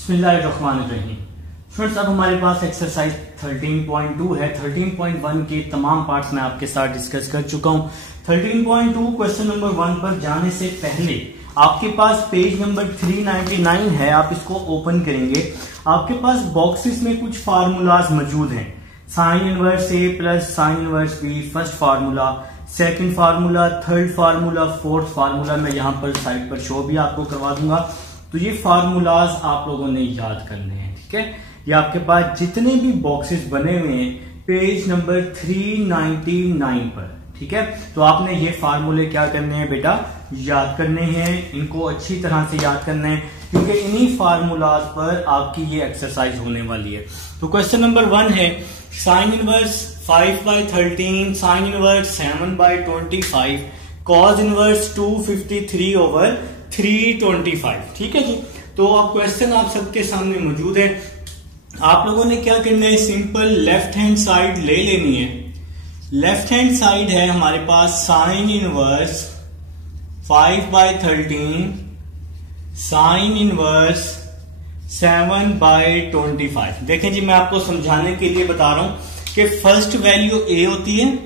बिस्मिल्लाहिर्रहमानिर्रहीम। फ्रेंड्स, अब हमारे पास एक्सरसाइज 13.2 है। 13.1 के तमाम पार्ट्स मैं आपके साथ डिस्कस कर चुका हूं। 13.2 क्वेश्चन नंबर 1 पर जाने से पहले आपके पास पेज नंबर 399 है, आप इसको ओपन करेंगे। आपके पास बॉक्सेस में कुछ फार्मूलाज मौजूद हैं। Sine inverse A plus sine inverse B, first formula, second formula, third formula, fourth formula. मैं यहाँ पर साइड पर शो भी आपको करवा दूंगा। तो ये फार्मूलाज आप लोगों ने याद करने हैं, ठीक है। ये आपके पास जितने भी बॉक्सेस बने हुए हैं पेज नंबर 399 पर, ठीक है। तो आपने ये फार्मूले क्या करने हैं बेटा, याद करने हैं। इनको अच्छी तरह से याद करना है क्योंकि इन्हीं फार्मूलाज पर आपकी ये एक्सरसाइज होने वाली है। तो क्वेश्चन नंबर 1 है sine inverse 5/13, sine inverse 7/25, cos inverse 253/325, ठीक है जी। तो अब क्वेश्चन आप सबके सामने मौजूद है। आप लोगों ने क्या करना है, सिंपल लेफ्ट हैंड साइड ले लेनी है। लेफ्ट हैंड साइड है हमारे पास साइन इनवर्स 5/13, साइन इनवर्स 7/25। देखें जी, मैं आपको समझाने के लिए बता रहा हूं कि फर्स्ट वैल्यू ए होती है,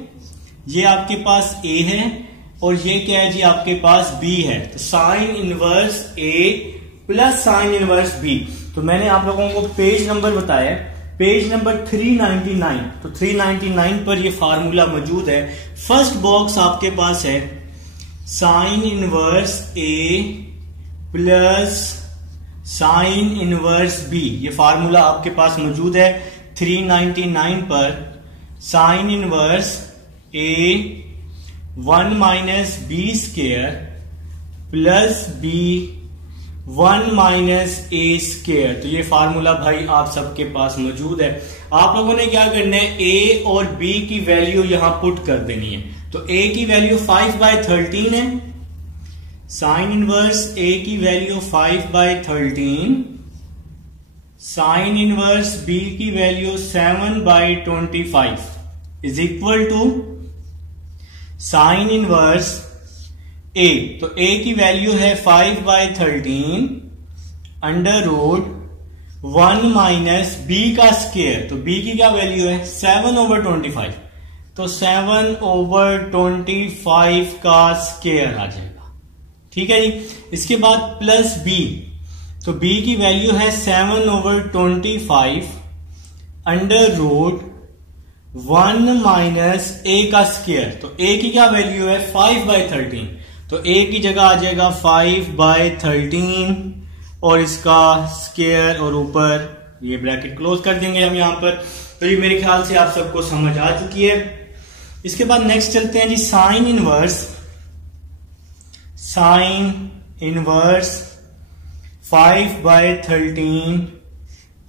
ये आपके पास ए है, और ये क्या है जी, आपके पास बी है। तो sine inverse A plus sine inverse B. तो मैंने आप लोगों को पेज नंबर बताया, पेज नंबर 399। तो 399 पर ये फार्मूला मौजूद है। फर्स्ट बॉक्स आपके पास है sine inverse A plus sine inverse B. ये फार्मूला आपके पास मौजूद है 399 पर। Sine inverse A 1 minus B square plus B 1 minus A square. तो ये फार्मूला भाई आप सबके पास मौजूद है। आप लोगों ने क्या करना है, ए और बी की वैल्यू यहां पुट कर देनी है। तो ए की वैल्यू 5/13 है, साइन इनवर्स ए की वैल्यू 5/13, साइन इनवर्स बी की value 7/25 is equal to sine inverse A. तो ए की वैल्यू है 5/13 अंडर रूट 1 माइनस बी का स्क्वायर। तो बी की क्या वैल्यू है 7/25। तो 7/25 का स्क्वायर आ जाएगा, ठीक है जी। इसके बाद प्लस बी, तो बी की वैल्यू है 7/25 अंडर रूट 1 माइनस ए का स्क्वायर। तो ए की क्या वैल्यू है 5/13। तो ए की जगह आ जाएगा 5/13 और इसका स्क्वायर, और ऊपर ये ब्रैकेट क्लोज कर देंगे हम यहां पर। तो ये मेरे ख्याल से आप सबको समझ आ चुकी है। इसके बाद नेक्स्ट चलते हैं जी, sine inverse 5/13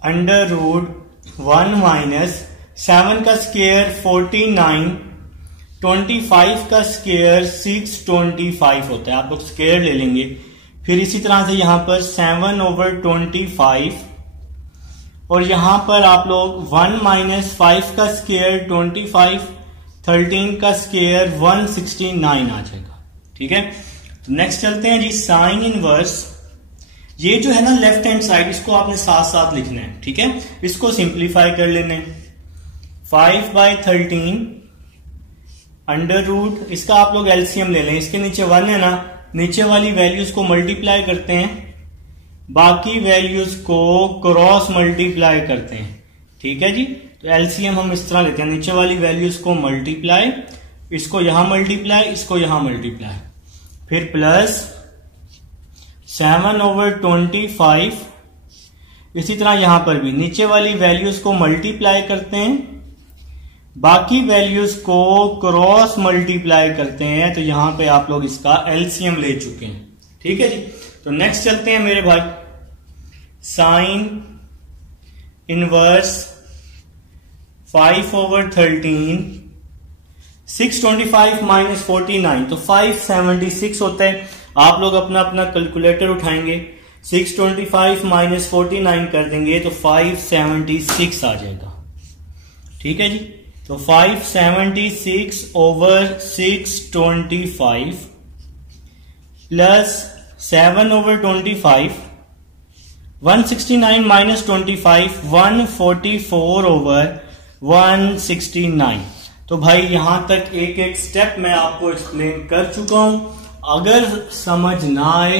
under root 1 minus 7 का स्क्वायर 49, 25 का स्क्वायर 625 होता है। आप लोग स्क्वायर ले लेंगे। फिर इसी तरह से यहां पर 7/25, और यहां पर आप लोग 1 माइनस 5 का स्क्वायर 25, 13 का स्क्वायर 169 आ जाएगा, ठीक है। तो नेक्स्ट चलते हैं जी, साइन इनवर्स। ये जो है ना लेफ्ट हैंड साइड, इसको आपने साथ साथ लिखना है, ठीक है। इसको सिंप्लीफाई कर लेने। 5/13 अंडर रूट, इसका आप लोग एलसीएम ले लें। इसके नीचे 1 है ना, नीचे वाली वैल्यूज को मल्टीप्लाई करते हैं, बाकी वैल्यूज को क्रॉस मल्टीप्लाई करते हैं, ठीक है जी। तो एलसीएम हम इस तरह लेते हैं, नीचे वाली वैल्यूज को मल्टीप्लाई, इसको यहां मल्टीप्लाई, इसको यहां मल्टीप्लाई, फिर प्लस 7/25। इसी तरह यहां पर भी नीचे वाली वैल्यूज को मल्टीप्लाई करते हैं, बाकी वैल्यूज को क्रॉस मल्टीप्लाई करते हैं। तो यहां पे आप लोग इसका एलसीएम ले चुके हैं, ठीक है जी। तो नेक्स्ट चलते हैं मेरे भाई, साइन इनवर्स 5/13, 625 माइनस 49, तो 576 होता है। आप लोग अपना अपना कैलकुलेटर उठाएंगे, 625 माइनस 49 कर देंगे तो 576 आ जाएगा, ठीक है जी। तो 576/625 प्लस 7/25, 169 माइनस 25 144 ओवर 169। तो भाई यहां तक एक एक स्टेप मैं आपको एक्सप्लेन कर चुका हूं। अगर समझ ना आए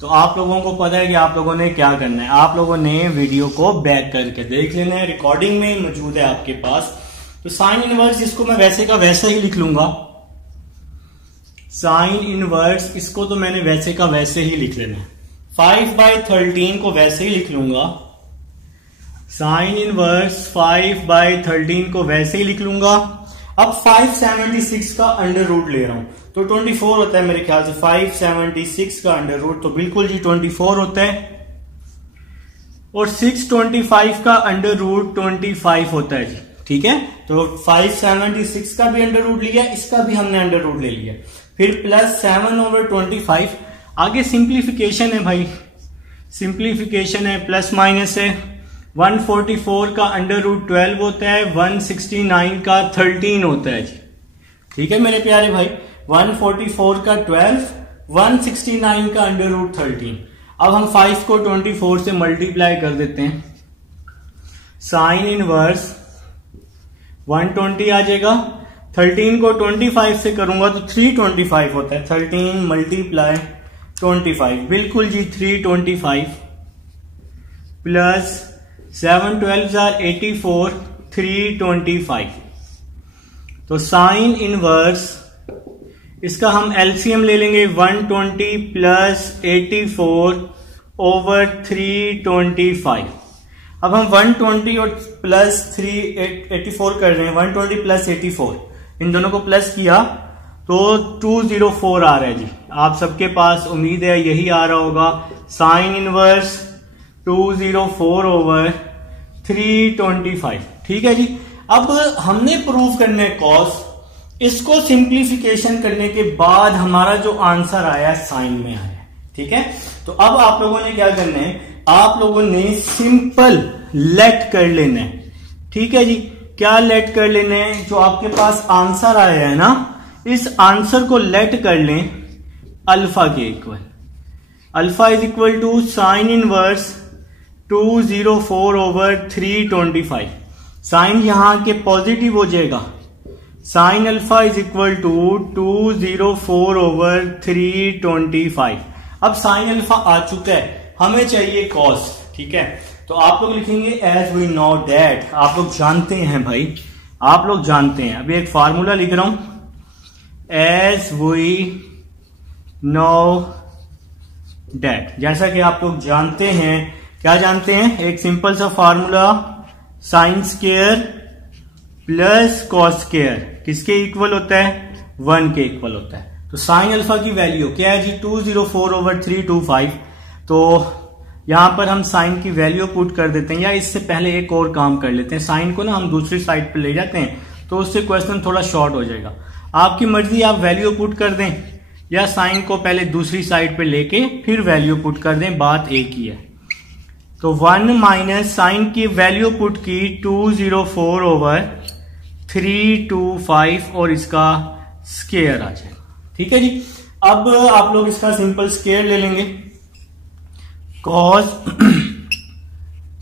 तो आप लोगों को पता है कि आप लोगों ने क्या करना है, आप लोगों ने वीडियो को बैक करके देख लेना है, रिकॉर्डिंग में मौजूद है आपके पास। तो साइन इनवर्स इसको मैं वैसे का वैसा ही लिख लूंगा, साइन इनवर्स इसको तो मैंने वैसे का वैसे ही लिख लेना है। 5/13 को वैसे ही लिख लूंगा, साइन इनवर्स 5/13 को वैसे ही लिख लूंगा। अब 576 का अंडर रूट ले रहा हूं तो 24 होता है मेरे ख्याल से। 576 का अंडर रूट तो बिल्कुल जी 24 होता है, और 625 का अंडर रूट 25 होता है जी, ठीक है। तो 576 का भी अंडर रूट लिया, इसका भी हमने अंडर रूट ले लिया, फिर प्लस 7/25। आगे सिंप्लीफिकेशन है भाई, सिंप्लीफिकेशन है, प्लस माइनस है। 144 का अंडर रूट 12 होता है, 169 का 13 होता है जी, ठीक है मेरे प्यारे भाई। 144 का 12, 169 का अंडर रूट 13। अब हम 5 को 24 से मल्टीप्लाई कर देते हैं, साइन इनवर्स 120 आ जाएगा। 13 को 25 से करूंगा तो 325 होता है, 13 मल्टीप्लाई 25 बिल्कुल जी 325 प्लस 7 12 84 325। तो साइन इनवर्स इसका हम एलसीएम ले लेंगे, 120 प्लस 84 ओवर 325। अब हम 120 और प्लस 384 कर रहे हैं, 120 प्लस 84 इन दोनों को प्लस किया तो 204 आ रहा है जी। आप सबके पास उम्मीद है यही आ रहा होगा, साइन इनवर्स 204 ओवर 325, ठीक है जी। अब हमने प्रूव करना है कॉस, इसको सिंप्लीफिकेशन करने के बाद हमारा जो आंसर आया साइन में आया, ठीक है। तो अब आप लोगों ने क्या करना है, आप लोगों ने सिंपल लेट कर लेना है, ठीक है जी। क्या लेट कर लेना है, जो आपके पास आंसर आया है ना, इस आंसर को लेट कर लें अल्फा के इक्वल। Alpha is equal to sine inverse 204 over 325। Sine यहां के पॉजिटिव हो जाएगा, sine alpha is equal to 204 over 325। अब साइन अल्फा आ चुका है, हमें चाहिए कॉस, ठीक है। तो आप लोग लिखेंगे एज वी नो दैट, आप लोग जानते हैं भाई, आप लोग जानते हैं। अभी एक फार्मूला लिख रहा हूं, एज वी नो दैट, जैसा कि आप लोग जानते हैं। क्या जानते हैं, एक सिंपल सा formula, sign square plus cos square किसके इक्वल होता है, 1 के इक्वल होता है। तो साइन अल्फा की वैल्यू क्या है जी, 204 ओवर 325। तो यहां पर हम साइन की वैल्यू पुट कर देते हैं, या इससे पहले एक और काम कर लेते हैं, साइन को ना हम दूसरी साइड पर ले जाते हैं तो उससे क्वेश्चन थोड़ा शॉर्ट हो जाएगा। आपकी मर्जी, आप वैल्यू पुट कर दें या साइन को पहले दूसरी साइड पे लेके फिर वैल्यू पुट कर दें, बात एक ही है। तो 1 माइनस साइन की वैल्यू पुट की 204 ओवर 325 और इसका स्क्वायर आ जाएगा, ठीक है जी। अब आप लोग इसका सिंपल स्क्वायर ले लेंगे, cos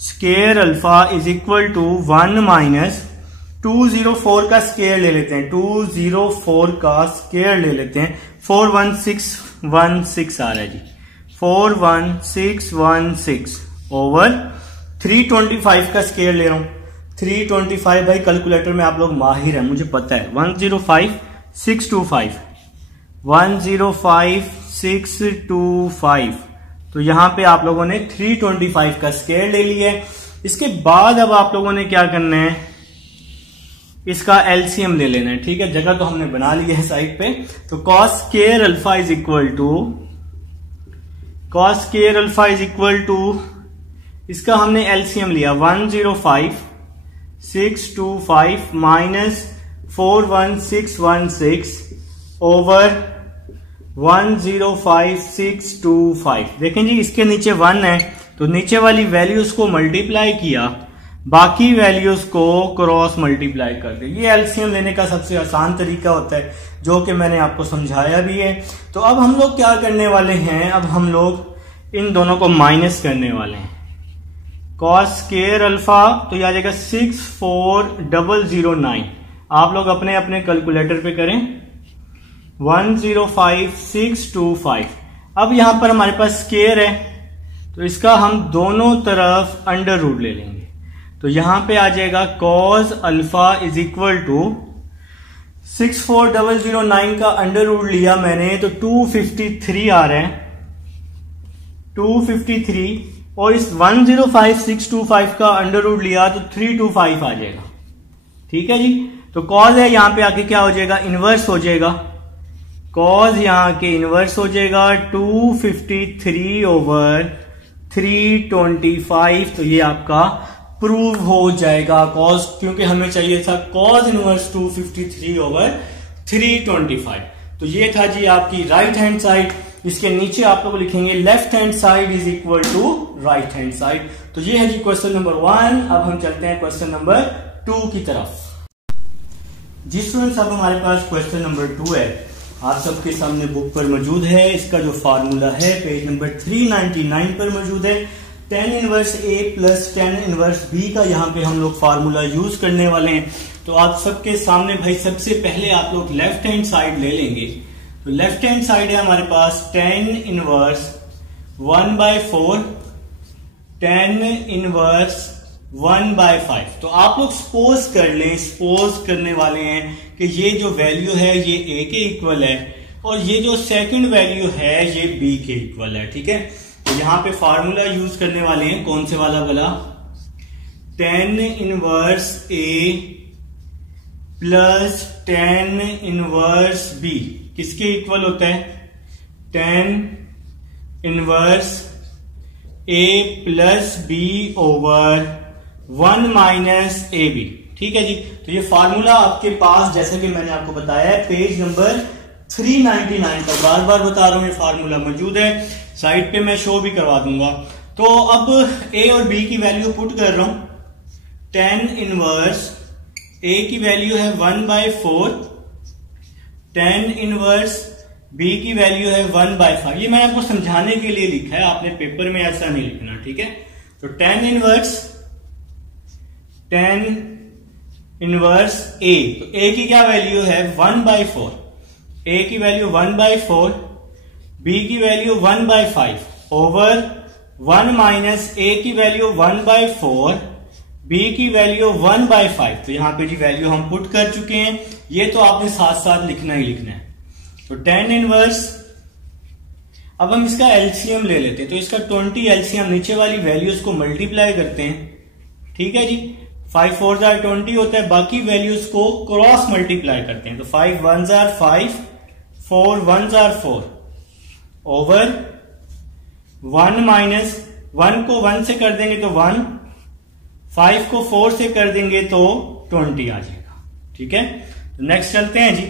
square alpha is equal to 1 minus 204 का स्क्वायर ले लेते हैं, 204 का स्क्वायर ले लेते हैं, 41616 आ रहा है जी, 41616 ओवर 325 का स्क्वायर ले रहा हूं। 325 भाई कैलकुलेटर में आप लोग माहिर हैं, मुझे पता है। 105625 105625। तो यहां पे आप लोगों ने 325 का स्क्वायर ले लिया है। इसके बाद अब आप लोगों ने क्या करना है, इसका एलसीएम ले लेना है, ठीक है। जगह तो हमने बना ली है साइड पे। तो cos square alpha is equal to, cos square alpha is equal to, इसका हमने एलसीएम लिया 105625 माइनस 41616 ओवर 105625। देखें जी, इसके नीचे 1 है तो नीचे वाली वैल्यूज को मल्टीप्लाई किया, बाकी वैल्यूज को क्रॉस मल्टीप्लाई कर दे। ये एलसीएम लेने का सबसे आसान तरीका होता है, जो कि मैंने आपको समझाया भी है। तो अब हम लोग क्या करने वाले हैं, अब हम लोग इन दोनों को माइनस करने वाले हैं, कॉस स्क्वायर अल्फा, तो ये आ जाएगा 64009। आप लोग अपने अपने कैलकुलेटर पे करें 105625। अब यहां पर हमारे पास स्क्वायर है तो इसका हम दोनों तरफ अंडर रूट ले लेंगे। तो यहां पे आ जाएगा cos alpha is equal to 64009 का अंडर रूट लिया मैंने तो 253 आ रहा है, 253, और इस 105625 का अंडर रूट लिया तो 325 आ जाएगा। ठीक है जी। तो कॉज है यहां पे आके क्या हो जाएगा, इनवर्स हो जाएगा। कॉज यहां के इनवर्स हो जाएगा 253/325। तो ये आपका प्रूव हो जाएगा कॉज, क्योंकि हमें चाहिए था कॉज इनवर्स 253/325। तो ये था जी आपकी राइट हैंड साइड। इसके नीचे आप लोग लिखेंगे left hand side is equal to right hand side. तो ये है जी क्वेश्चन नंबर 1। अब हम चलते हैं क्वेश्चन नंबर 2 की तरफ। जी स्टूडेंट्स, अब हमारे पास क्वेश्चन नंबर 2 है, आप सबके सामने बुक पर मौजूद है। इसका जो फार्मूला है पेज नंबर 399 पर मौजूद है। tan inverse A plus tan inverse B का यहाँ पे हम लोग फार्मूला यूज करने वाले हैं। तो आप सबके सामने भाई सबसे पहले आप लोग लेफ्ट हैंड साइड ले लेंगे। तो लेफ्ट हैंड साइड है हमारे पास tan इनवर्स 1/4, tan इनवर्स 1/5। तो आप लोग सपोज कर लें, सपोज करने वाले हैं कि ये जो वैल्यू है ये A के इक्वल है और ये जो सेकंड वैल्यू है ये B के इक्वल है। ठीक है। तो यहां पे फार्मूला यूज करने वाले हैं, कौन से वाला वाला, tan inverse A plus tan inverse B किसके इक्वल होता है, tan inverse A plus B over 1 minus AB। ठीक है जी। तो ये फार्मूला आपके पास जैसे कि मैंने आपको बताया है पेज नंबर 399 पर, बार बार बता रहा हूं ये फार्मूला मौजूद है, साइड पे मैं शो भी करवा दूंगा। तो अब A और B की वैल्यू पुट कर रहा हूं। tan इनवर्स A की वैल्यू है 1/4, tan इनवर्स B की वैल्यू है 1/5। ये मैंने आपको समझाने के लिए लिखा है, आपने पेपर में ऐसा नहीं लिखना। ठीक है। तो tan इनवर्स A, तो A की क्या वैल्यू है 1/4, A की वैल्यू 1/4, B की वैल्यू 1/5 ओवर 1 माइनस A की वैल्यू 1/4, B की वैल्यू 1/5। तो यहां पे जी वैल्यू हम पुट कर चुके हैं, ये तो आपने साथ साथ लिखना ही लिखना है। तो tan इनवर्स, अब हम इसका एलसीएम ले लेते हैं। तो इसका 20 एलसीएम, नीचे वाली वैल्यूज को मल्टीप्लाई करते हैं। ठीक है जी। 5 4 जार 20 होता है, बाकी वैल्यूज को क्रॉस मल्टीप्लाई करते हैं। तो 5 1 जार 5, 4 1 जार 4 ओवर 1 माइनस 1 को 1 से कर देंगे तो 1, 5 को 4 से कर देंगे तो 20 आ जाएगा। ठीक है। तो नेक्स्ट चलते हैं जी।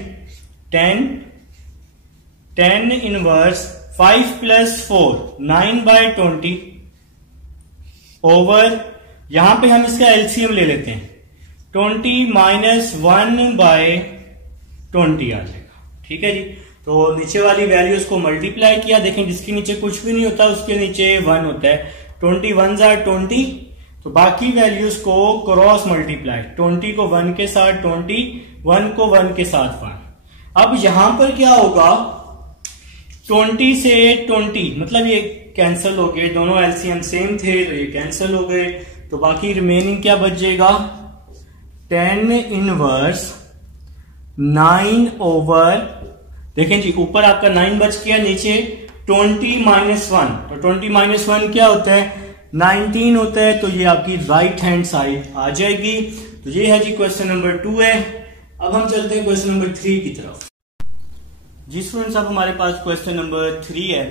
tan इनवर्स 5 प्लस 4 9/20 ओवर, यहां पे हम इसका एलसीएम ले लेते हैं, 20 माइनस 1/20 आ जाएगा। ठीक है जी। तो नीचे वाली वैल्यूज को मल्टीप्लाई किया, देखें जिसके नीचे कुछ भी नहीं होता उसके नीचे 1 होता है। 20 1 जार 20, तो बाकी वैल्यूज को क्रॉस मल्टीप्लाई, 20 को 1 के साथ 20, 1 को 1 के साथ 1। अब यहां पर क्या होगा, 20 से 20 मतलब ये कैंसिल हो गए, दोनों एलसीएम सेम थे तो ये कैंसिल हो गए। तो बाकी रिमेनिंग क्या बचेगा, tan इनवर्स 9 ओवर, देखें जी ऊपर आपका 9 बच गया, नीचे 20 माइनस 1, तो 20 माइनस 1 क्या होता है, 19 होता है। तो ये आपकी राइट हैंड साइड आ जाएगी। तो ये है जी क्वेश्चन नंबर 2 है। अब हम चलते हैं क्वेश्चन नंबर 3 की तरफ। जी स्टूडेंट्स, अब हमारे पास क्वेश्चन नंबर 3 है।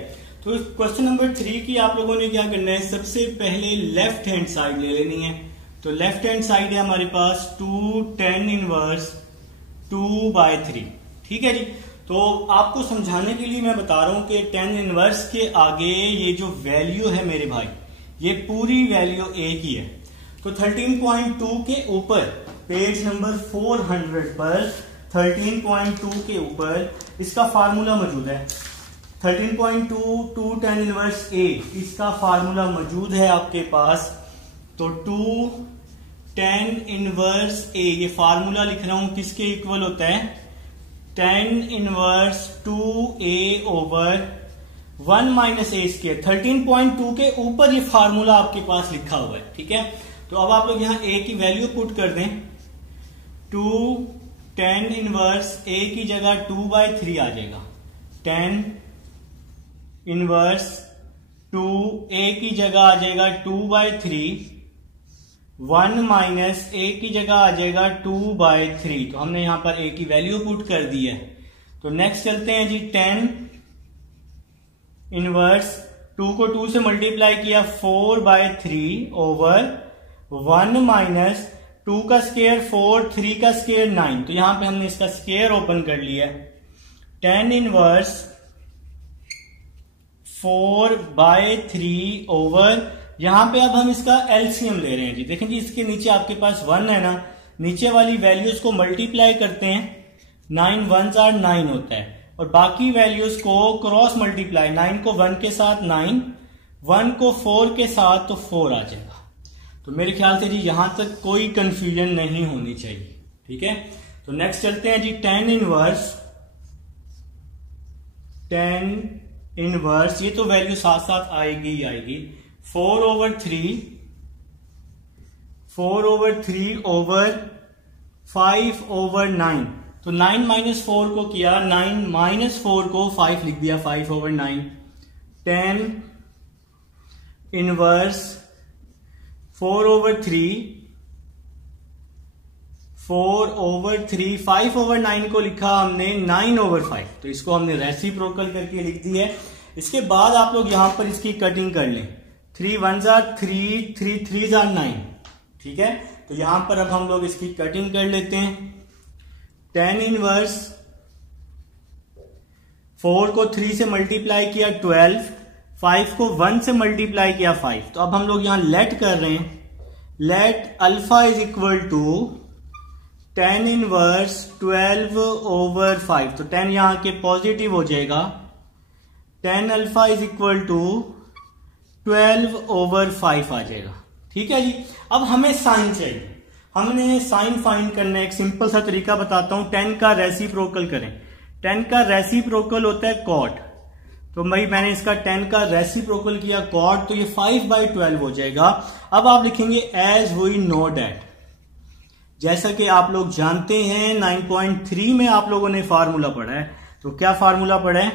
तो क्वेश्चन नंबर 3 की आप लोगों ने क्या करना है, सबसे पहले लेफ्ट हैंड साइड ले लेनी है। तो लेफ्ट हैंड साइड है हमारे पास 2 tan इनवर्स 2/3। ठीक है जी। तो आपको समझाने के लिए मैं बता रहा हूं कि tan इनवर्स के आगे ये जो वैल्यू है मेरे भाई, ये पूरी वैल्यू A की है। तो 13.2 के ऊपर पेज नंबर 400 पर 13.2 के ऊपर इसका फार्मूला मौजूद है। 13.2 tan इनवर्स A, इसका फार्मूला मौजूद है आपके पास तो 2 tan इनवर्स ए, ये फार्मूला लिख रहा हूं, किसके इक्वल होता है, tan inverse 2a over 1 minus A square. 13.2 के ऊपर ये फार्मूला आपके पास लिखा हुआ है, ठीक है। तो अब आप लोग यहां a की वैल्यू पुट कर दें, 2 tan इनवर्स a की जगह 2/3 आ जाएगा, tan इनवर्स 2a की जगह आ जाएगा 2/3, 1 माइनस a की जगह आ जाएगा 2/3। तो हमने यहां पर a की वैल्यू पुट कर दी है। तो नेक्स्ट चलते हैं जी, tan इनवर्स 2 को 2 से मल्टीप्लाई किया 4/3 ओवर 1 माइनस 2 का स्क्वायर 4, 3 का स्क्वायर 9। तो यहां पे हमने इसका स्क्वायर ओपन कर लिया, tan इनवर्स 4/3 ओवर, यहां पे अब हम इसका एलसीएम ले रहे हैं जी। देखें जी, इसके नीचे आपके पास 1 है ना, नीचे वाली वैल्यूज को मल्टीप्लाई करते हैं, 9 1s are 9 होता है, और बाकी वैल्यूज को क्रॉस मल्टीप्लाई, 9 को 1 के साथ 9, 1 को 4 के साथ तो 4 आ जाएगा। तो मेरे ख्याल से जी यहां तक कोई कंफ्यूजन नहीं होनी चाहिए, ठीक है। तो नेक्स्ट चलते हैं जी, tan इनवर्स, ये तो वैल्यू साथ साथ आएगी ही आएगी, 4/3 ओवर 5/9। तो 9 माइनस 4 को किया, 9 माइनस 4 को 5 लिख दिया, 5/9। tan इनवर्स 4/3, 5/9 को लिखा हमने 9/5। तो इसको हमने रेसिप्रोकल करके लिख दी है। इसके बाद आप लोग यहां पर इसकी कटिंग कर लें, 3 1s are 3, 3 3s are 9, ठीक है। तो यहां पर अब हम लोग इसकी कटिंग कर लेते हैं। tan इनवर्स 4 को 3 से मल्टीप्लाई किया 12, 5 को 1 से मल्टीप्लाई किया 5। तो अब हम लोग यहां लेट कर रहे हैं, let alpha is equal to tan inverse 12/5। तो 10 यहां के पॉजिटिव हो जाएगा, tan alpha is equal to 12/5 आ जाएगा, ठीक है जी। अब हमें साइन चाहिए, हमने साइन फाइंड करना है। एक सिंपल सा तरीका बताता हूं, 10 का रेसिप्रोकल करें। 10 का रेसिप्रोकल होता है cot। तो भाई मैंने इसका 10 का रेसिप्रोकल किया cot, तो ये 5/12 हो जाएगा। अब आप लिखेंगे एज वी नो डैट, जैसा कि आप लोग जानते हैं 9.3 में आप लोगों ने फार्मूला पढ़ा है। तो क्या फार्मूला पढ़ा है,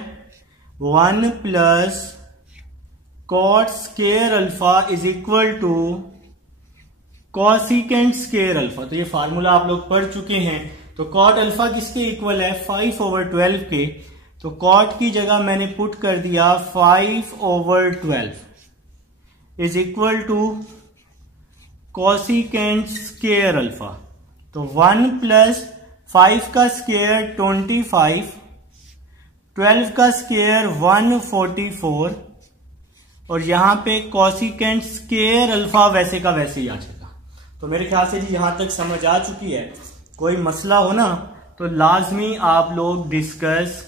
1 plus cot square alpha is equal to cosecant square alpha. तो ये फार्मूला आप लोग पढ़ चुके हैं। तो कॉट अल्फा किसके इक्वल है, 5/12 के। तो कॉट की जगह मैंने पुट कर दिया 5/12 is equal to cosecant square alpha. तो 1 प्लस 5 का स्क्वायर 25, 12 का स्क्वायर 144, और यहां पे कॉसिकेंट स्क्वायर अल्फा वैसे का वैसे ही आ जाएगा। तो मेरे ख्याल से जी यहां तक समझ आ चुकी है। कोई मसला हो ना तो लाजमी आप लोग डिस्कस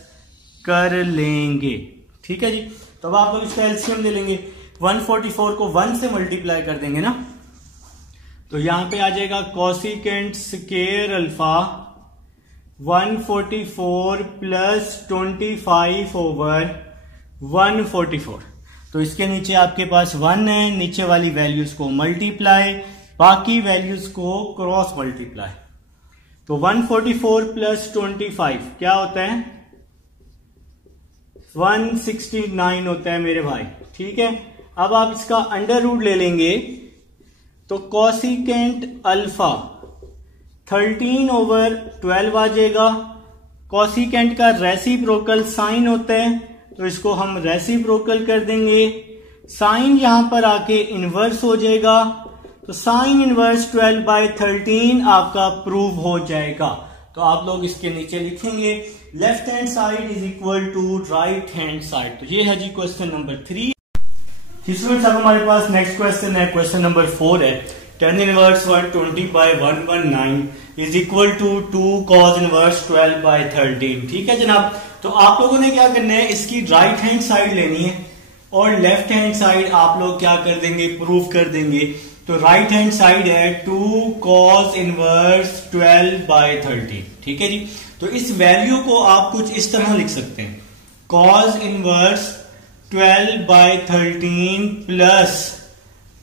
कर लेंगे, ठीक है जी। तो अब आप लोग इसका एलसीएम ले लेंगे, 144 को 1 से मल्टीप्लाई कर देंगे ना, तो यहां पे आ जाएगा कॉसिकेंट स्क्वायर अल्फा 144 प्लस 25/144। तो इसके नीचे आपके पास 1 है, नीचे वाली वैल्यूज को मल्टीप्लाई, बाकी वैल्यूज को क्रॉस मल्टीप्लाई। तो 144 प्लस 25 क्या होता है, 169 होता है मेरे भाई, ठीक है। अब आप इसका अंडर रूट ले लेंगे, तो कॉसिकेंट अल्फा 13/12 आ जाएगा। कॉसिकेंट का रेसिप्रोकल साइन होता है, तो इसको हम रेसिप्रोकल कर देंगे। साइन यहां पर आके इनवर्स हो जाएगा, तो साइन इनवर्स 12/13 आपका प्रूव हो जाएगा। तो आप लोग इसके नीचे लिखेंगे left hand side is equal to right hand side. तो ये है जी क्वेश्चन नंबर 3। स्टूडेंट्स अब हमारे पास नेक्स्ट क्वेश्चन है, क्वेश्चन नंबर 4 है। tan inverse 120/119 is equal to 2 cos inverse 12/13। ठीक है जनाब, तो आप लोगों ने क्या करना है, इसकी राइट हैंड साइड लेनी है और लेफ्ट हैंड साइड आप लोग क्या कर देंगे, प्रूव कर देंगे। तो राइट हैंड साइड है 2 cos इनवर्स 12/13। ठीक है जी। तो इस वैल्यू को आप कुछ इस तरह लिख सकते हैं, cos inverse 12/13 plus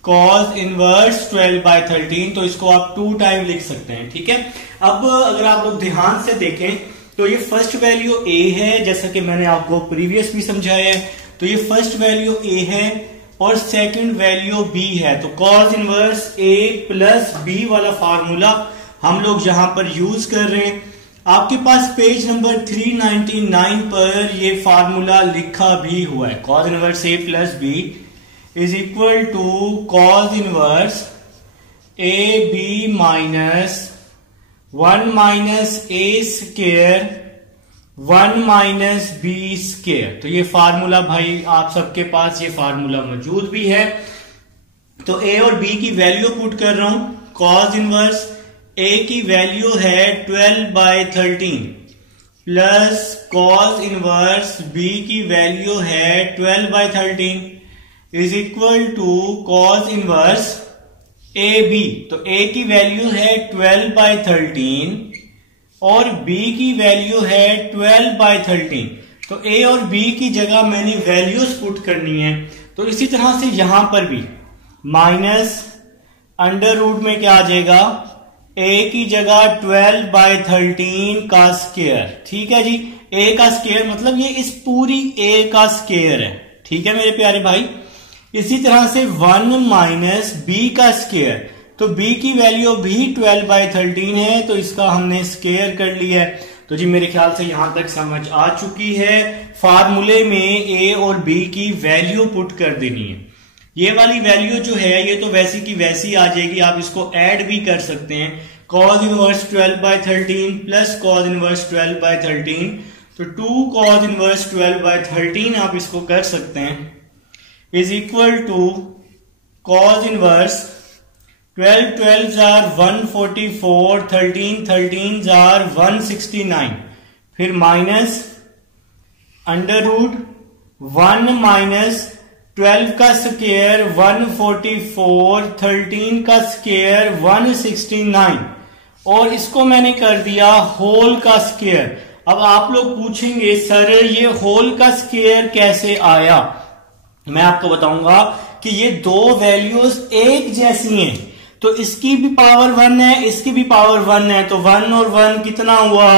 cos inverse 12/13, तो इसको आप 2 टाइम लिख सकते हैं। ठीक है। अब अगर आप लोग ध्यान से देखें तो ये फर्स्ट वैल्यू a है, जैसा कि मैंने आपको प्रीवियस भी समझाया है। तो ये फर्स्ट वैल्यू a है और सेकंड वैल्यू b है। तो cos inverse a plus b वाला फार्मूला हम लोग यहां पर यूज कर रहे हैं। आपके पास पेज नंबर 399 पर ये फार्मूला लिखा भी हुआ है, cos inverse a plus b is equal to cos inverse a b minus 1 minus a square 1 minus b square. तो ये फार्मूला भाई आप सबके पास ये फार्मूला मौजूद भी है। तो a और b की वैल्यू पुट कर रहा हूं। cos इनवर्स a की वैल्यू है 12/13 प्लस cos इनवर्स b की वैल्यू है 12/13 is equal to cos inverse a b। तो a की वैल्यू है 12/13 और b की वैल्यू है 12/13। तो a और b की जगह मैंने वैल्यूज पुट करनी है। तो इसी तरह से यहां पर भी माइनस अंडर रूट में क्या आ जाएगा, a की जगह 12/13 का स्क्वायर। ठीक है जी। a का स्क्वायर मतलब ये इस पूरी a का स्क्वायर है। ठीक है मेरे प्यारे भाई। इसी तरह से 1 माइनस b का स्क्वायर, तो b की वैल्यू भी 12/13 है, तो इसका हमने स्क्वायर कर लिया है। तो जी मेरे ख्याल से यहां तक समझ आ चुकी है। फार्मूले में a और b की वैल्यू पुट कर देनी है। ये वाली वैल्यू जो है ये तो वैसी की वैसी आ जाएगी, आप इसको ऐड भी कर सकते हैं। cos inverse 12/13 plus cos inverse 12/13, तो 2 cos इनवर्स 12/13 आप इसको कर सकते हैं is equal to cos inverse 12 12 are 144, 13 13 are 169, फिर माइनस अंडर रूट 1 माइनस 12 का स्क्वायर 144, 13 का स्क्वायर 169 और इसको मैंने कर दिया होल का स्क्वायर। अब आप लोग पूछेंगे सर ये होल का स्क्वायर कैसे आया? मैं आपको बताऊंगा कि ये दो वैल्यूज एक जैसी हैं, तो इसकी भी पावर 1 है, इसकी भी पावर 1 है, तो 1 और 1 कितना हुआ,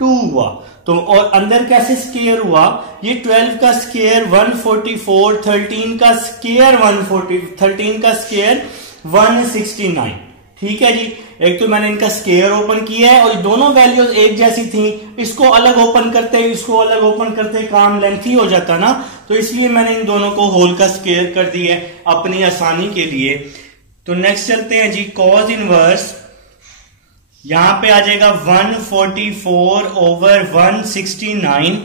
2 हुआ। तो और अंदर कैसे स्क्वायर हुआ, ये 12 का स्क्वायर 144, 13 का स्क्वायर 140, 13 का स्क्वायर 169। ठीक है जी। एक तो मैंने इनका स्क्वायर ओपन किया है और दोनों वैल्यूज एक जैसी थी, इसको अलग ओपन करते इसको अलग ओपन करते काम लेंथी हो जाता ना, तो इसलिए मैंने इन दोनों को होल का स्क्वायर कर दिया है अपनी आसानी के लिए। तो नेक्स्ट चलते हैं जी, cos इनवर्स यहां पे आ जाएगा 144 ओवर 169,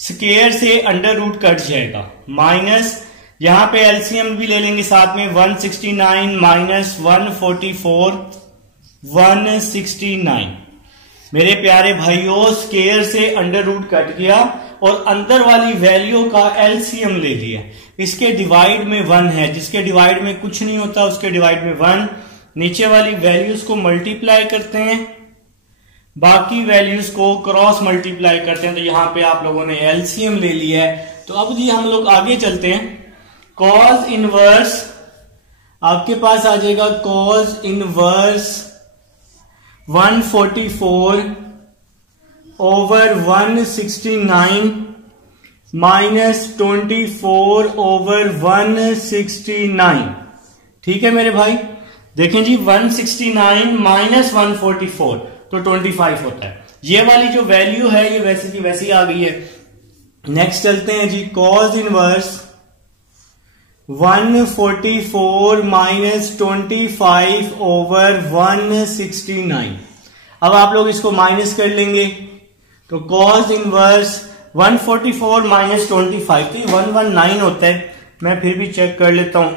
स्क्वायर से अंडर रूट कट जाएगा, माइनस यहां पे एलसीएम भी ले लेंगे साथ में, 169 माइनस 144 169। मेरे प्यारे भाइयों स्क्वायर से अंडर रूट कट गया और अंदर वाली वैल्यू का एलसीएम ले लिया। इसके डिवाइड में 1 है, जिसके डिवाइड में कुछ नहीं होता उसके डिवाइड में 1। नीचे वाली वैल्यूज को मल्टीप्लाई करते हैं, बाकी वैल्यूज को क्रॉस मल्टीप्लाई करते हैं। तो यहां पे आप लोगों ने एलसीएम ले लिया है। तो अब जी हम लोग आगे चलते हैं। cos इनवर्स आपके पास आ जाएगा cos inverse 144 over 169 minus 24 over 169। ठीक है मेरे भाई, देखें जी 169 माइनस 144 तो 25 होता है। ये वाली जो वैल्यू है ये वैसी की वैसी आ गई है। नेक्स्ट चलते हैं जी, cos इनवर्स 144 माइनस 25 ओवर 169। अब आप लोग इसको माइनस कर लेंगे, तो cos इनवर्स 144 माइनस 25 तो 119 होता है। मैं फिर भी चेक कर लेता हूं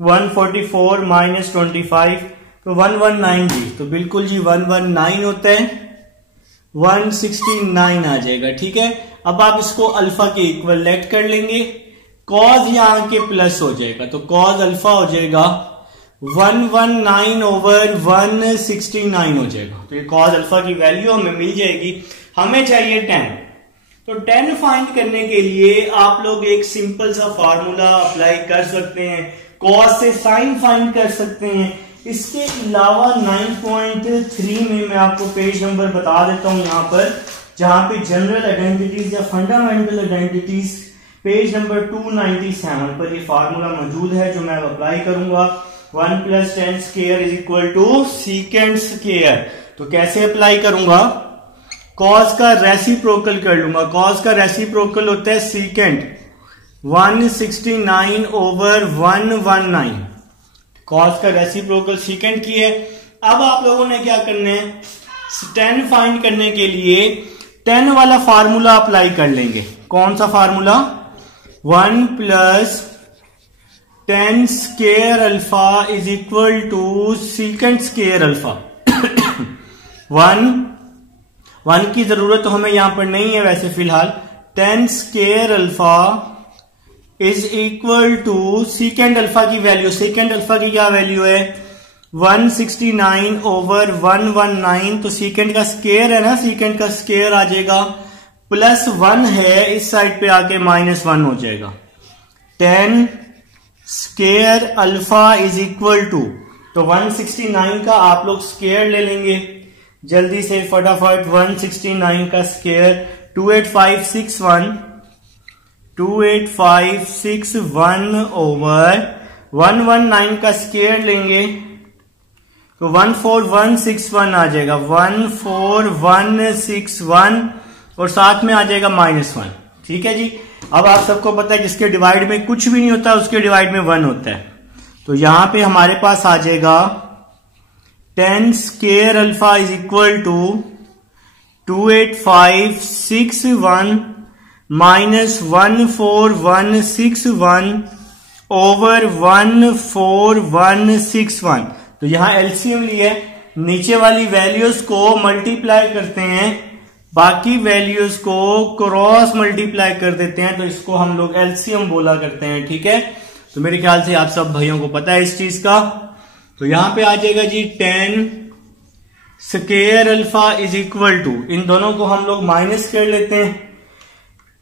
144 माइनस 25 तो 119 जी, तो बिल्कुल जी 119 होता है, 169 आ जाएगा। ठीक है। अब आप इसको अल्फा के इक्वल लेट कर लेंगे, कॉज यहाँ के प्लस हो जाएगा, तो कॉज अल्फा हो जाएगा 119 ओवर 169 हो जाएगा। तो ये कॉज अल्फा की वैल्यू हमें मिल जाएगी। हमें चाहिए 10, तो 10 फाइंड करने के लिए आप लोग एक सिंपल सा फार्मूला अप्लाई कर सकते हैं, कॉस से साइन फाइंड कर सकते हैं। इसके अलावा 9.3 में मैं आपको पेज नंबर बता देता हूं यहाँ पर, जहां पे जनरल आइडेंटिटीज या फंडामेंटल आइडेंटिटीज पेज नंबर 297 पर ये फार्मूला मौजूद है जो मैं अप्लाई करूंगा। 1 + 10 square is equal to secant square. तो कैसे अप्लाई करूंगा, कॉस का रेसिप्रोकल कर लूंगा। कॉस का रेसिप्रोकल होता है सीकेंड 169 ओवर 119। कॉस का रेसिप्रोकल सीकेंड की है। अब आप लोगों ने क्या करना है, 10 फाइंड करने के लिए 10 वाला फार्मूला अप्लाई कर लेंगे। कौन सा formula, 1 + 10 square alpha is equal to secant square alpha. 1 की जरूरत तो हमें यहां पर नहीं है वैसे फिलहाल। 10 square alpha is equal to secant alpha की वैल्यू, सीकेंड अल्फा की क्या वैल्यू है 169 ओवर 119। तो सीकेंड का स्क्वायर है ना, सीकेंड का स्क्वायर आ जाएगा +1 है, इस साइड पे आके -1 हो जाएगा। 10 square alpha is equal to, तो 169 का आप लोग स्क्वायर ले लेंगे जल्दी से फटाफट। 169 का स्क्वायर 28561 ओवर 119 का स्क्वायर लेंगे तो 14161 आ जाएगा, 14161 और साथ में आ जाएगा -1। ठीक है जी। अब आप सबको पता है जिसके डिवाइड में कुछ भी नहीं होता उसके डिवाइड में 1 होता है। तो यहां पे हमारे पास आ जाएगा 10 square alpha is equal to 28561 -14161 over 14161। तो यहां एलसीएम लिए नीचे वाली वैल्यूज को मल्टीप्लाई करते हैं, बाकी वैल्यूज को क्रॉस मल्टीप्लाई कर देते हैं, तो इसको हम लोग एलसीएम बोला करते हैं। ठीक है, तो मेरे ख्याल से आप सब भाइयों को पता है इस चीज का। तो यहां पे आ जाएगा जी 10 square alpha is equal to, इन दोनों को हम लोग माइनस कर लेते हैं,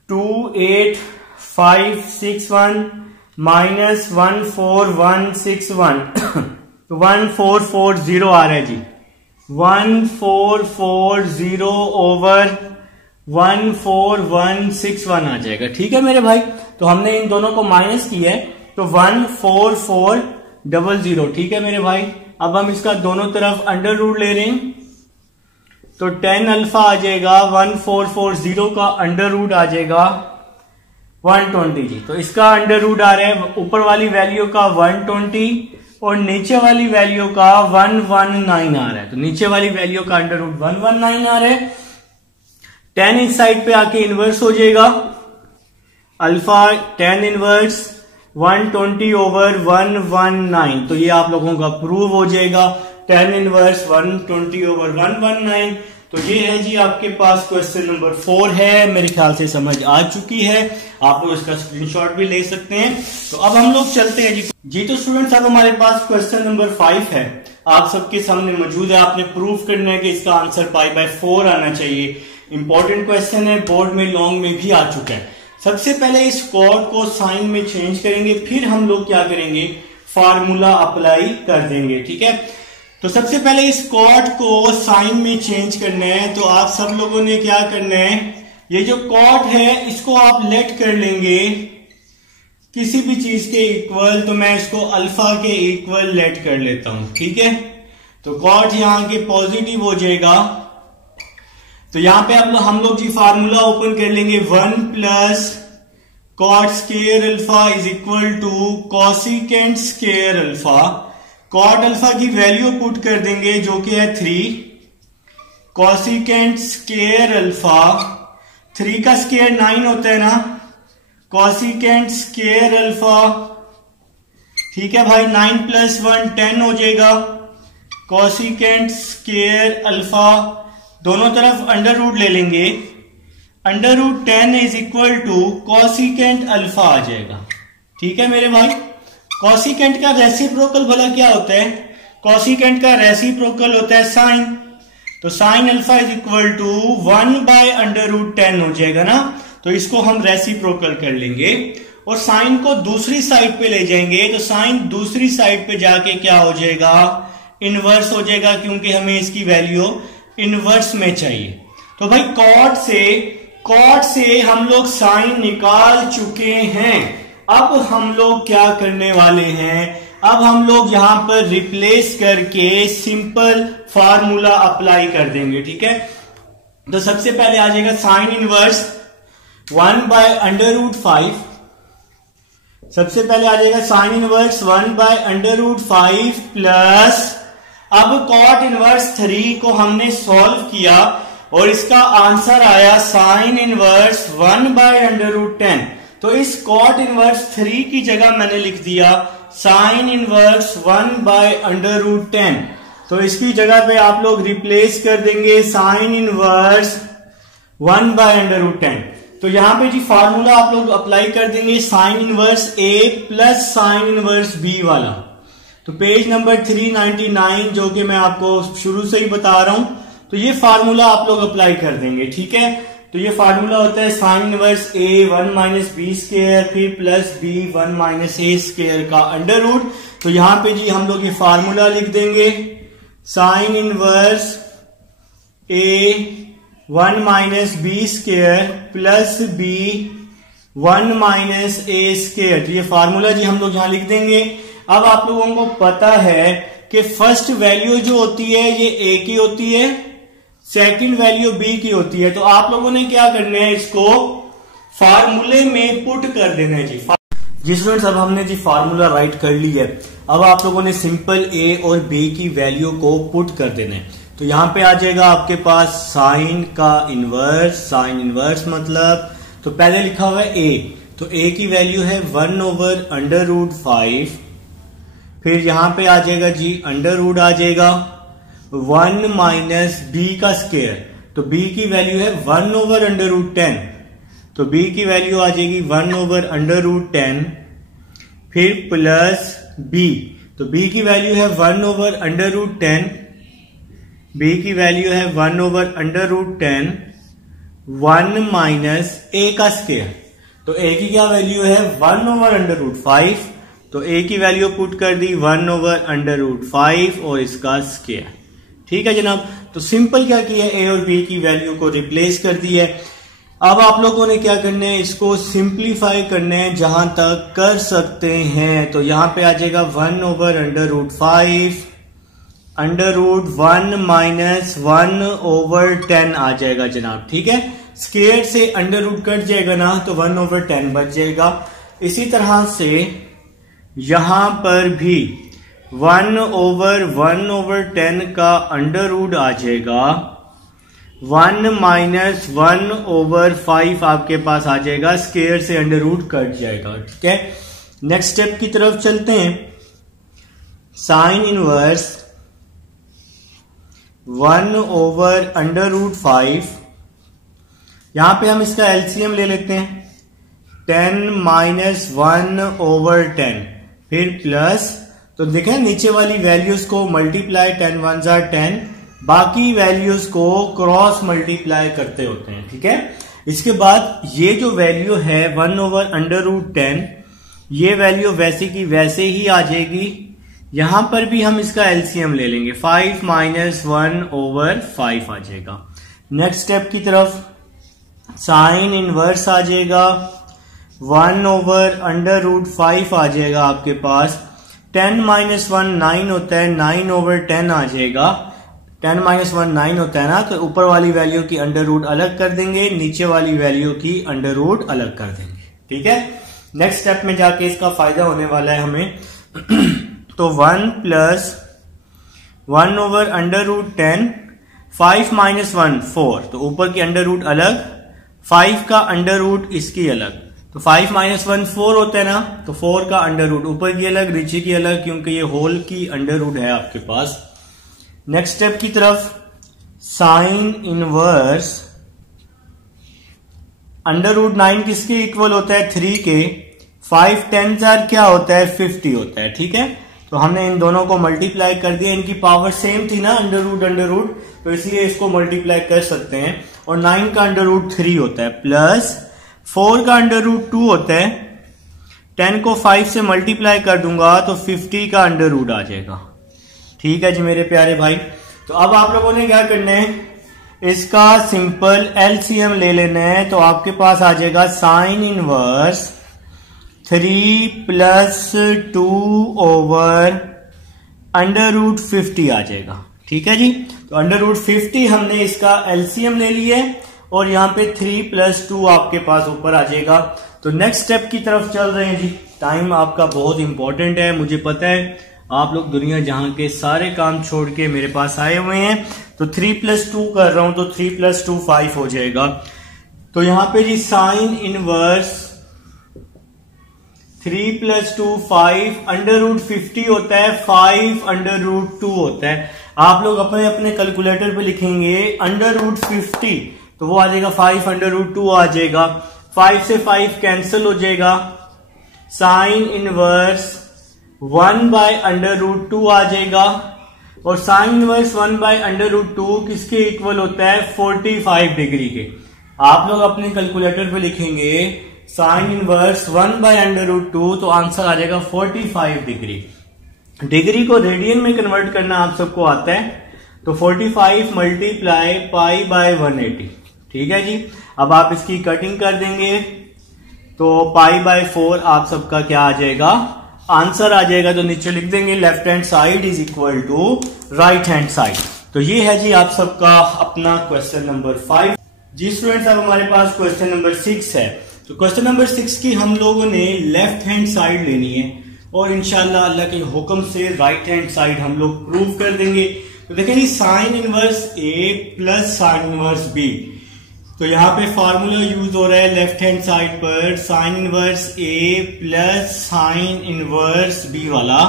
28561 -14161 तो 1440 आ रहा है जी, 1440 ओवर 14161 आ जाएगा। ठीक है मेरे भाई, तो हमने इन दोनों को माइनस किया है तो 14400। ठीक है मेरे भाई, अब हम इसका दोनों तरफ अंडर रूट ले रहे हैं तो 10 अल्फा आ जाएगा, 1440 का अंडर रूट आ जाएगा 120 जी। तो इसका अंडर रूट आ रहा है ऊपर वाली वैल्यू का 120 और नीचे वाली वैल्यू का 119 आ रहा है। तो नीचे वाली वैल्यू का अंडर रूट 119 आ रहा है। 10 इस साइड पे आके इनवर्स हो जाएगा, अल्फा 10 इनवर्स 120 ओवर 119। तो ये आप लोगों का प्रूव हो जाएगा, 10 इनवर्स 120 ओवर 119। तो ये है जी आपके पास क्वेश्चन नंबर 4 है, मेरे ख्याल से समझ आ चुकी है, आप लोग इसका स्क्रीनशॉट भी ले सकते हैं। तो अब हम लोग चलते हैं जी। तो स्टूडेंट्स अब हमारे पास क्वेश्चन नंबर 5 है, आप सबके सामने मौजूद है। आपने प्रूफ करना है कि इसका आंसर π/4 आना चाहिए। इंपॉर्टेंट क्वेश्चन है, बोर्ड में लॉन्ग में भी आ चुका है। सबसे पहले इस कॉर्ड को साइन में चेंज करेंगे, फिर हम लोग क्या करेंगे, फार्मूला अप्लाई कर देंगे। ठीक है, तो सबसे पहले इस कॉर्ड को साइन में चेंज करना है। तो आप सब लोगों ने क्या करना है, ये जो कॉर्ड है इसको आप लेट कर लेंगे किसी भी चीज के इक्वल। तो मैं इसको अल्फा के इक्वल लेट कर लेता हूं। ठीक है, तो कॉर्ड यहां के पॉजिटिव हो जाएगा। तो यहां पे अब हम लोग जी फार्मूला ओपन कर लेंगे, 1 + cot square alpha is equal to cosecant square alpha. Cot alpha की वैल्यू पुट कर देंगे जो कि है 3, कॉसिकेंट स्क्वायर अल्फा, 3 का स्क्वायर 9 होता है ना, कॉसिकेंट स्क्वायर अल्फा। ठीक है भाई, 9 + 1 10 हो जाएगा, कॉसिकेंट स्क्वायर अल्फा। दोनों तरफ अंडर रूट ले लेंगे, under root 10 is equal to cosecant alpha आ जाएगा। ठीक है मेरे भाई। कॉसिकेंट का रेसिप्रोकल भला क्या होता है? कॉसिकेंट का रेसिप्रोकल होता है साइन। तो sine alpha is equal to 1/√10 हो जाएगा ना। तो इसको हम रेसिप्रोकल कर लेंगे और साइन को दूसरी साइड पे ले जाएंगे। तो साइन दूसरी साइड पे जाके क्या हो जाएगा? इनवर्स हो जाएगा, क्योंकि हमें इसकी वैल्यू इनवर्स में चाहिए। तो भाई कॉट से हम लोग साइन निकाल चुके हैं। अब हम लोग क्या करने वाले हैं? अब हम लोग यहां पर रिप्लेस करके सिंपल फार्मूला अप्लाई कर देंगे। ठीक है, तो सबसे पहले आ जाएगा साइन इनवर्स 1/√5। सबसे पहले आ जाएगा साइन इनवर्स 1/√5 प्लस, अब कॉट इनवर्स 3 को हमने सॉल्व किया और इसका आंसर आया साइन इनवर्स 1/√10। तो इस कॉट इनवर्स 3 की जगह मैंने लिख दिया साइन इनवर्स 1/√10। तो इसकी जगह पे आप लोग रिप्लेस कर देंगे साइन इनवर्स 1/√10। तो यहां पे जी फार्मूला आप लोग अप्लाई कर देंगे sign inverse A plus sine inverse B वाला। तो पेज नंबर 399 जो कि मैं आपको शुरू से ही बता रहा हूं, तो ये फार्मूला आप लोग अप्लाई कर देंगे। ठीक है, तो ये फार्मूला होता है sine inverse A 1 - b square फिर प्लस b 1 - a स्क्वायर का अंडर रूट। तो यहां पे जी हम लोग ये फार्मूला लिख देंगे sign inverse a 1 - b square plus b 1 - a square. तो ये फार्मूला जी हम लोग यहां लिख देंगे। अब आप लोगों को पता है कि फर्स्ट वैल्यू जो होती है ये a की होती है, सेकंड वैल्यू बी की होती है। तो आप लोगों ने क्या करना है, इसको फार्मूले में पुट कर देना है जी स्टूडेंट्स। अब हमने जी फार्मूला राइट कर ली है। अब आप लोगों ने सिंपल ए और बी की वैल्यू को पुट कर देना है। तो यहां पे आ जाएगा आपके पास साइन का इनवर्स, साइन इनवर्स मतलब, तो पहले लिखा हुआ है ए, तो ए की वैल्यू है 1/√5। फिर यहां पे आ जाएगा जी अंडर रूट आ जाएगा 1 - b का स्क्वायर। तो b की वैल्यू है 1/√10। तो b की वैल्यू आ जाएगी 1/√10। फिर प्लस b, तो b की वैल्यू है 1/√10। b की वैल्यू है 1/√10 1 - a का स्क्वायर। तो a की क्या वैल्यू है 1/√5। तो a की वैल्यू पुट कर दी 1/√5 और इसका स्क्वायर। ठीक है जनाब, तो सिंपल क्या किया, a और b की वैल्यू को रिप्लेस कर दी है। अब आप लोगों ने क्या करना है, इसको सिंप्लीफाई करना है जहां तक कर सकते हैं। तो यहां पे आ जाएगा 1/√5 √1 - 1/10 आ जाएगा जनाब। ठीक है, स्क्वायर से अंडर रूट कट जाएगा ना, तो 1/10 बच जाएगा। इसी तरह से यहां पर भी 1/1/10 का अंडर रूट आ जाएगा, 1 - 1/5 आपके पास आ जाएगा, स्क्वायर से अंडर रूट कट जाएगा। ठीक है, नेक्स्ट स्टेप की तरफ चलते हैं। साइन इनवर्स 1/√5, यहां पे हम इसका एलसीएम ले लेते हैं 10 - 1/10। फिर प्लस, तो देखें नीचे वाली वैल्यूज को मल्टीप्लाई 10 × 1 = 10, बाकी वैल्यूज को क्रॉस मल्टीप्लाई करते होते हैं। ठीक है, इसके बाद ये जो वैल्यू है 1/√10, ये वैल्यू वैसे की वैसे ही आ जाएगी। यहां पर भी हम इसका एलसीएम ले लेंगे 5 - 1/5 आ जाएगा। नेक्स्ट स्टेप की तरफ साइन इनवर्स आ जाएगा 1/√5 आ जाएगा आपके पास। 10 - 1 9 होता है, 9/10 आ जाएगा। 10 - 1 9 होता है ना, तो ऊपर वाली वैल्यू की अंडर रूट अलग कर देंगे, नीचे वाली वैल्यू की अंडर रूट अलग कर देंगे। ठीक है, नेक्स्ट स्टेप में जाके इसका फायदा होने वाला है हमें। तो 1 + 1/√10, 5 - 1 4, तो ऊपर की अंडर रूट अलग, 5 का अंडर रूट इसकी अलग। तो 5 - 1 4 होता है ना, तो 4 का अंडर रूट ऊपर की अलग नीचे की अलग, क्योंकि ये होल की अंडर रूट है आपके पास। नेक्स्ट स्टेप की तरफ साइन इनवर्स अंडर रूट 9 किसके इक्वल होता है 3 के, 5 10s क्या होता है 50 होता है, ठीक है। तो हमने इन दोनों को मल्टीप्लाई कर दिया, इनकी पावर सेम थी ना, अंडर रूट, तो इसलिए इसको मल्टीप्लाई कर सकते हैं। और 9 का √3 होता है, प्लस 4 का √2 होता है। 10 को 5 से मल्टीप्लाई कर दूंगा तो 50 का √, आ जाएगा। ठीक है जी मेरे प्यारे भाई। तो अब आप लोगों ने क्या करना है, इसका सिंपल एलसीएम ले लेना है। तो आपके पास आ जाएगा साइन इनवर्स 3 + 2 ओवर √50 आ जाएगा। ठीक है जी। तो √50 हमने इसका एलसीएम ले लिया है और यहाँ पे 3 + 2 आपके पास ऊपर आ जाएगा। तो नेक्स्ट स्टेप की तरफ चल रहे हैं जी। टाइम आपका बहुत इंपॉर्टेंट है, मुझे पता है आप लोग दुनिया जहां के सारे काम छोड़ के मेरे पास आए हुए हैं। तो 3 + 2 कर रहा हूं, तो 3 + 2 5 हो जाएगा। तो यहां पे जी साइन इनवर्स 3 + 2 5 √50 होता है, 5 √2 होता है। आप लोग अपने अपने कैलकुलेटर पे लिखेंगे √50 तो वो आ जाएगा 5 √2 आ जाएगा। 5 से 5 कैंसिल हो जाएगा, साइन इनवर्स 1/√2 आ जाएगा। और साइन इनवर्स 1/√2 किसके इक्वल होता है 45 डिग्री के। आप लोग अपने कैलकुलेटर पे लिखेंगे साइन इनवर्स 1/√2 तो आंसर आ जाएगा 45 डिग्री। डिग्री को रेडियन में कन्वर्ट करना आप सबको आता है, तो 45 × π/180। ठीक है जी। अब आप इसकी कटिंग कर देंगे तो π/4 आप सबका क्या आ जाएगा, आंसर आ जाएगा। तो नीचे लिख देंगे left hand side is equal to right hand side. तो ये है जी आप सबका अपना क्वेश्चन नंबर 5। जी स्टूडेंट्स, अब हमारे पास क्वेश्चन नंबर 6 है। तो क्वेश्चन नंबर 6 की हम लोगों ने लेफ्ट हैंड साइड लेनी है और इंशाल्लाह अल्लाह के हुक्म से राइट हैंड साइड हम लोग प्रूव कर देंगे। तो देखें जी, sine inverse A plus sine inverse B। तो यहाँ पे फॉर्मूला यूज हो रहा है लेफ्ट हैंड साइड पर, sine inverse A plus sine inverse B वाला।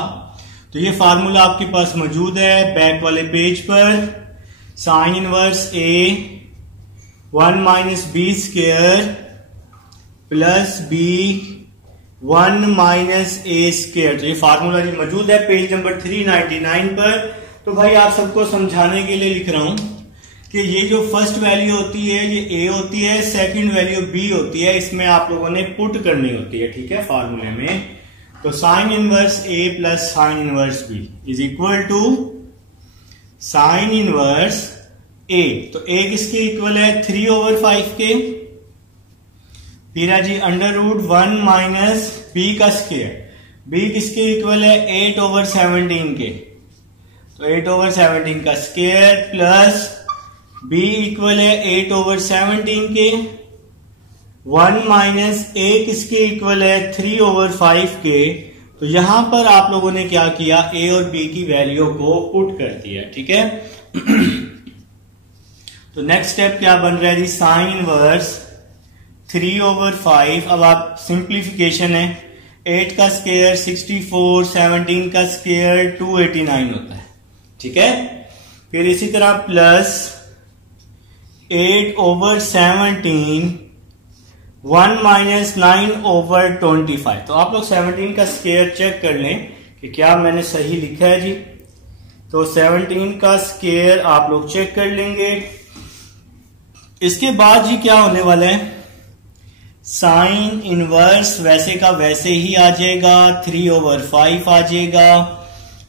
तो ये फॉर्मूला आपके पास मौजूद है बैक वाले पेज पर। Sine inverse A 1 - B² plus B 1 - A²। तो ये फार्मूला जी मौजूद है पेज नंबर 399 पर। तो भाई आप सबको समझाने के लिए लिख रहा हूं कि ये जो फर्स्ट वैल्यू होती है ये A होती है, सेकंड वैल्यू B होती है, इसमें आप लोगों ने पुट करनी होती है। ठीक है, फार्मूले में। तो sine inverse A plus sine inverse B is equal to sine inverse A। तो A किसके इक्वल है 3/5 के। फिर है जी √1 - B का स्क्वायर। B किसके इक्वल है 8/17 के। तो 8/17 का स्क्वायर प्लस B इक्वल है 8/17 के। 1 - A किसके इक्वल है 3/5 के। तो यहां पर आप लोगों ने क्या किया, A और B की वैल्यू को पुट कर दिया। ठीक है। तो नेक्स्ट स्टेप क्या बन रहा है जी, साइन इनवर्स 3/5। अब आप सिंप्लीफिकेशन है, 8 का स्क्वायर 64, 17 का स्क्वायर 289 होता है। ठीक है। फिर इसी तरह प्लस 8/17 1 - 9/25। तो आप लोग 17 का स्क्वायर चेक कर लें कि क्या मैंने सही लिखा है जी। तो 17 का स्क्वायर आप लोग चेक कर लेंगे। इसके बाद जी क्या होने वाला है, साइन इनवर्स वैसे का वैसे ही आ जाएगा, 3/5 आ जाएगा।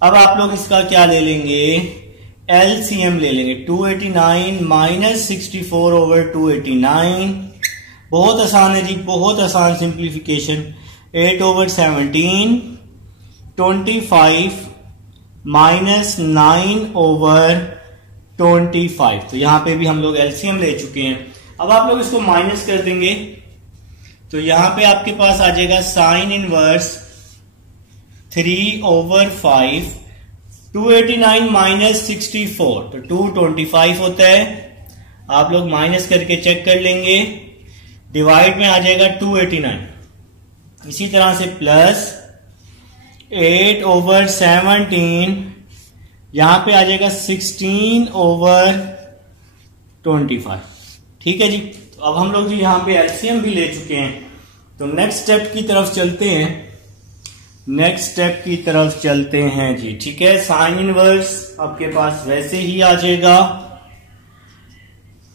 अब आप लोग इसका क्या ले लेंगे, एलसीएम ले लेंगे। 289 - 64/289। बहुत आसान है जी, बहुत आसान सिंप्लीफिकेशन। 8/17 25 - 9/25। तो यहां पे भी हम लोग एलसीएम ले चुके हैं। अब आप लोग इसको माइनस कर देंगे तो यहां पे आपके पास आ जाएगा साइन इनवर्स 3/5। 289 - 64 तो 225 होता है। आप लोग माइनस करके चेक कर लेंगे, डिवाइड में आ जाएगा 289। इसी तरह से प्लस 8/17 यहां पे आ जाएगा 16/25। ठीक है जी। तो अब हम लोग जी यहाँ पे एलसीएम भी ले चुके हैं। तो नेक्स्ट स्टेप की तरफ चलते हैं, नेक्स्ट स्टेप की तरफ चलते हैं जी। ठीक है, साइन इनवर्स आपके पास वैसे ही आ जाएगा,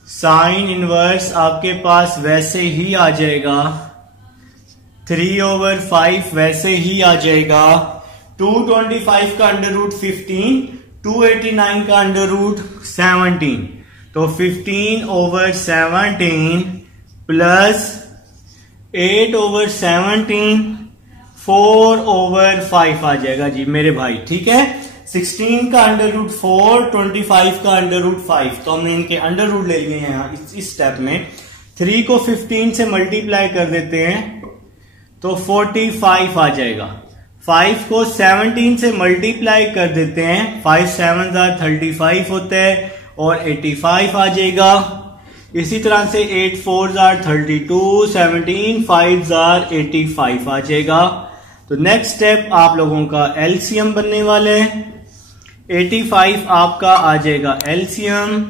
साइन इनवर्स आपके पास वैसे ही आ जाएगा, 3/5 वैसे ही आ जाएगा, 225 का अंडर रूट 15, 289 का अंडर रूट 17, तो 15/17 प्लस 8/17 4/5 आ जाएगा जी मेरे भाई। ठीक है, 16 का अंडर रूट 4, 25 का अंडर रूट 5, तो हमने इनके अंडर रूट ले लिए हैं यहाँ इस स्टेप में। 3 को 15 से मल्टीप्लाई कर देते हैं तो 45 आ जाएगा, 5 को 17 से मल्टीप्लाई कर देते हैं, 5 7 35 होता है और 85 आ जाएगा। इसी तरह से 8 4 32, 17 5 85 आ जाएगा। तो नेक्स्ट स्टेप आप लोगों का एलसीएम बनने वाले हैं, 85 आपका आ जाएगा एलसीएम,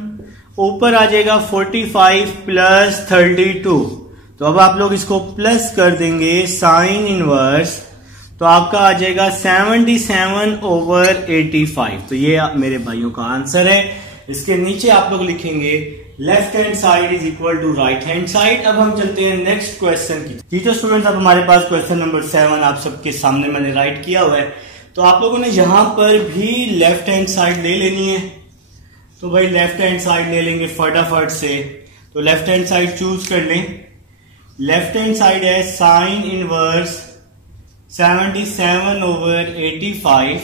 ऊपर आ जाएगा 45 प्लस 32, तो अब आप लोग इसको प्लस कर देंगे साइन इनवर्स, तो आपका आ जाएगा 77/85। तो ये मेरे भाइयों का आंसर है। इसके नीचे आप लोग लिखेंगे left hand side is equal to right hand side. अब हम चलते हैं नेक्स्ट क्वेश्चन की। तो स्टूडेंट्स, अब हमारे पास क्वेश्चन नंबर 7 आप सबके सामने मैंने राइट किया हुआ है। तो आप लोगों ने यहां पर भी लेफ्ट हैंड साइड ले लेनी है, तो भाई लेफ्ट हैंड साइड ले लेंगे फटाफट से। तो लेफ्ट हैंड साइड चूज कर लें। लेफ्ट हैंड साइड है साइन इनवर्स 77/85,